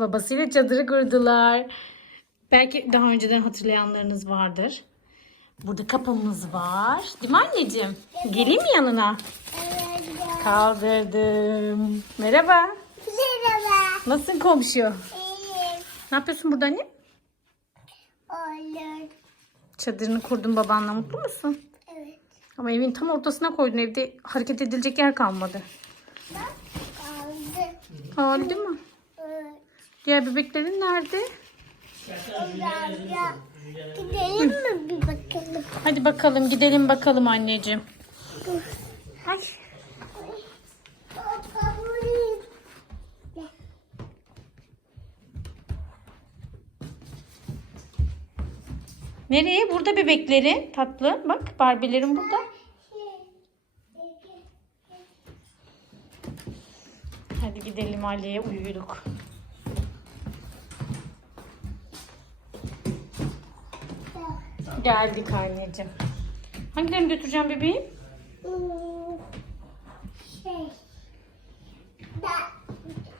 Babasıyla çadırı kurdular. Belki daha önceden hatırlayanlarınız vardır. Burada kapımız var. Değil mi anneciğim? Geleyim mi yanına? Evet. Kaldırdım. Merhaba. Merhaba. Nasılsın komşu? İyiyim. Ne yapıyorsun burada anne? Olur. Çadırını kurdun babanla mutlu musun? Evet. Ama evin tam ortasına koydun. Evde hareket edilecek yer kalmadı. Bak kaldı. Değil mi? Evet. Diğer bebeklerin nerede? Gidelim mi bir bakalım? Hadi bakalım gidelim bakalım anneciğim. Nereye? Burada bebeklerin tatlı. Bak Barbie'lerin burada. Hadi gidelim Ali'ye uyuduk. Geldik anneciğim. Hangilerini götüreceğim bebeğim? Şey. Da,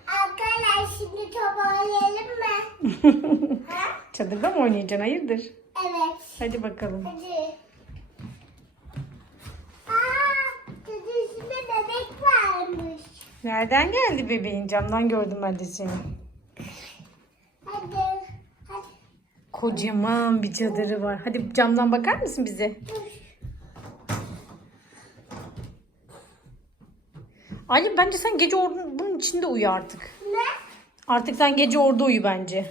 arkadaşlar şimdi top oynayalım mı? Çadırda mı oynayacaksın? Hayırdır? Evet. Hadi bakalım. Hadi. Aa, dedesinde bebek varmış. Nereden geldi bebeğin? Camdan gördüm ben de seni. Hadi. Hadi. Kocaman bir çadırı var. Hadi camdan bakar mısın bize? Ali bence sen gece or- bunun içinde uyu artık. Ne? Artık sen gece orada uyu bence.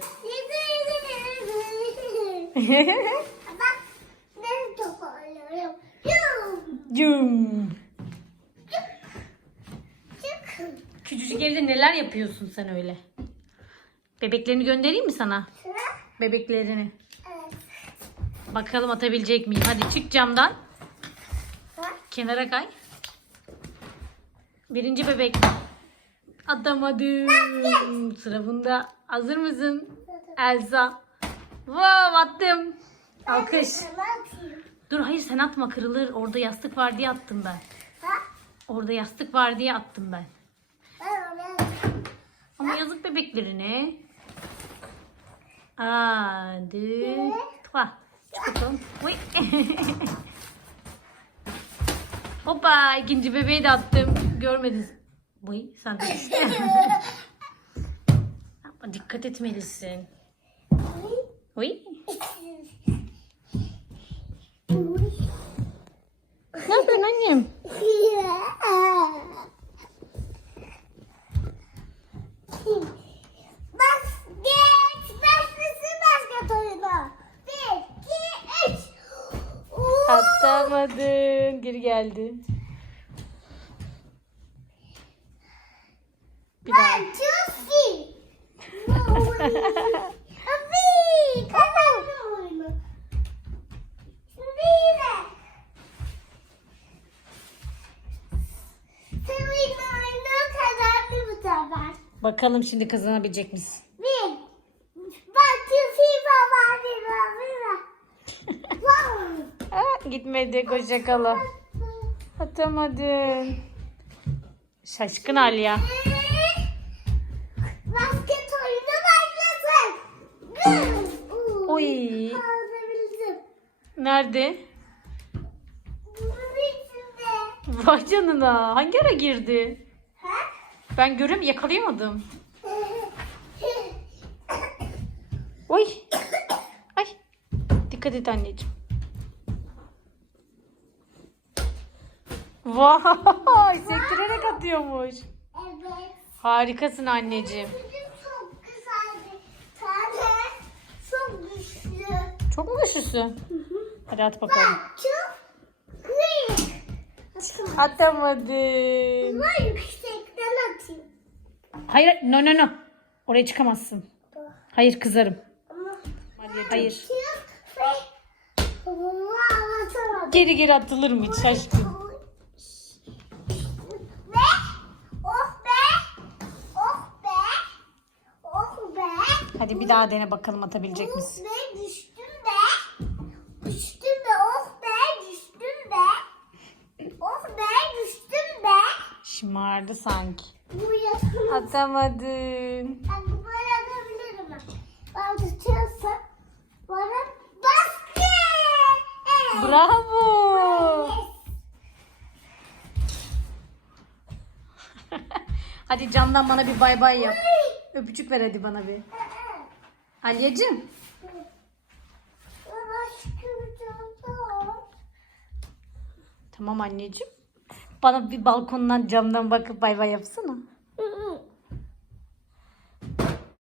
Bak. Ben top oynuyorum. Yum. Küçücük evde neler yapıyorsun sen öyle? Bebeklerini göndereyim mi sana? Bebeklerini. Evet. Bakalım atabilecek miyim? Hadi çık camdan. Ha? Kenara kay. Birinci bebek. Atamadım. Sıra bunda. Hazır mısın? Elsa. Wow attım. Alkış. Dur hayır sen atma kırılır. Orada yastık var diye attım ben. Orada yastık var diye attım ben. Ama yazık bebeklerine. Tıkla. Çık bakalım. Oy. Hoppa ikinci bebeği de attım. Görmediniz. Oy sen de. Ama dikkat etmelisin. Oy. Atamadın. Geri geldi. Bir daha. Bakalım şimdi kazanabilecek misin? Bir. Bak, two, FIFA var, FIFA, FIFA. Wow. Aa, gitmedi koşa kala. Atamadın. Şaşkın Aliya. Basket oyunu başlasın. Oy. Nerede? Vay canına. Hangi ara girdi? Ben görüm yakalayamadım. Oy. Ay. Dikkat et anneciğim. Vay. Sektirerek atıyormuş. evet. Harikasın anneciğim. Çok güzel bir tane. Çok güçlü. Çok mu güçlüsün? Hadi at bakalım. Bak çok büyük. Atamadın. Ama yüksekten atayım. Hayır, no no no. Oraya çıkamazsın. Hayır kızarım. Hayır. atamadım. Geri geri atılır mı hiç şaşkın? Ve oh be. Oh be. Oh be. Hadi bir daha dene bakalım atabilecek misin? Oh be düştüm be. Düştüm be. Oh be düştüm be. Oh be düştüm be. Şımardı sanki. Bu. Atamadın. Ben bu arada Ben tutuyorsam bana baskı. Bravo. Hadi camdan bana bir bay bay yap. Öpücük ver hadi bana bir. Tane Tamam anneciğim. Bana bir balkondan camdan bakıp bay bay yapsana.